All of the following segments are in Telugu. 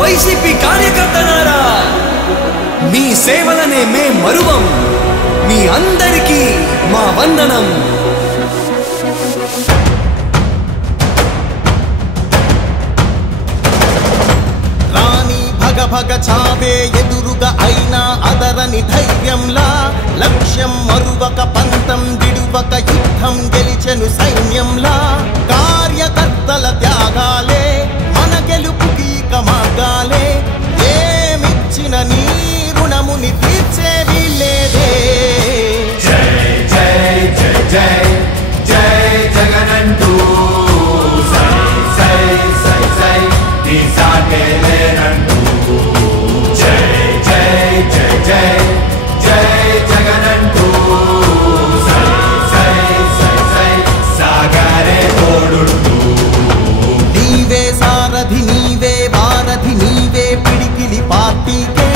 వైసీపీ కార్యకర్తలారా, మీ సేవలనే మే మరువం. మీ అందరికీ మా వందనం. రాణి భగ భగ చావే ఎదురుగా అయినా అదరని ధైర్యంలా, లక్ష్యం మరువక పంతం విడువక యుద్ధం గెలిచెను సైన్యంలా. కార్యకర్తల త్యాగాలే మన గెలుపుకి మార్గాలే, ఏమిచ్చిన నీ రుణముని తీర్చేవి లేదే. జై జై జై జై జై జగనంటూ సై సై సై సై నీ సాటే లేనంటూ. జై జై జై జై జై జగనంటూ సై సై సై సై సాగరే తోడుంటూ. నీవే సారథి నీవే వారధి నీవే పిడికిలి పార్టీకే,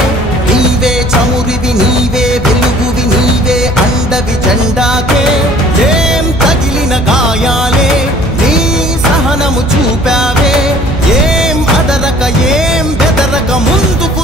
నీవే చమురివి నీవే వెలుగువి నీవే అండవి జెండాకే. ఏం తగిలిన గాయాలే నీ సహనము చూపావే, ఏం అదరక ఏం బెదరక ముందుకు